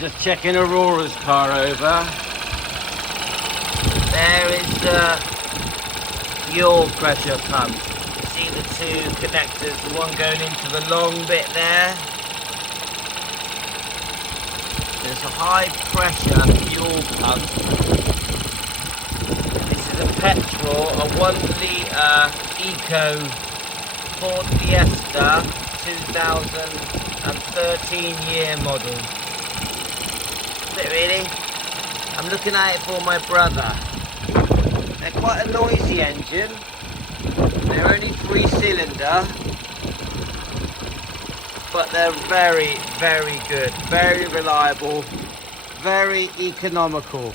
Just checking Aurora's car over. There is your pressure pump. You see the two connectors, the one going into the long bit there. There's a high pressure fuel pump. This is a petrol, a 1 litre Eco Ford Fiesta 2013 year model. Is it really? I'm looking at it for my brother. They're quite a noisy engine. They're only 3-cylinder, but they're very, very good, very reliable, very economical.